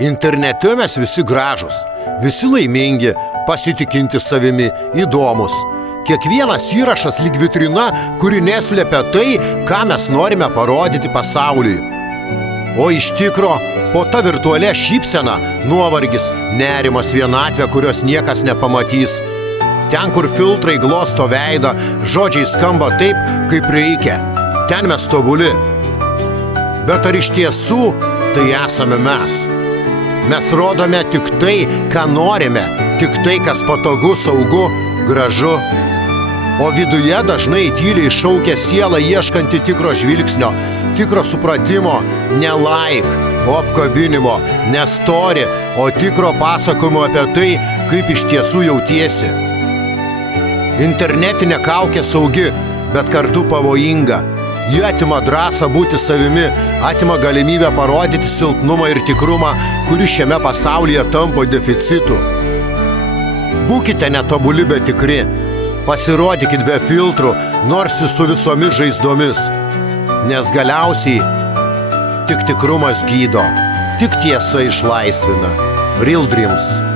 Internete mes visi gražus, visi laimingi, pasitikinti savimi, įdomus. Kiekvienas įrašas lyg vitrina, kuri neslėpia tai, ką mes norime parodyti pasauliui. O iš tikro, po ta virtualia šypsena, nuovargis, nerimas, vienatvė, kurios niekas nepamatys. Ten, kur filtrai glosto veidą, žodžiai skamba taip, kaip reikia. Ten mes tobuli. Bet ar iš tiesų tai esame mes? Mes rodome tik tai, ką norime, tik tai, kas patogu, saugu, gražu. O viduje dažnai tyliai šaukia sielą ieškanti tikro žvilgsnio, tikro supratimo, ne like, o apkabinimo, ne story, o tikro pasakojimo apie tai, kaip iš tiesų jautiesi. Internetinė kaukė saugi, bet kartu pavojinga. Ji atima drąsą būti savimi, atima galimybę parodyti silpnumą ir tikrumą, kuri šiame pasaulyje tampa deficitu. Būkite netobuli, bet tikri. Pasirodykit be filtrų, nors ir su visomis žaizdomis. Nes galiausiai tik tikrumas gydo, tik tiesa išlaisvina. Real Dreams.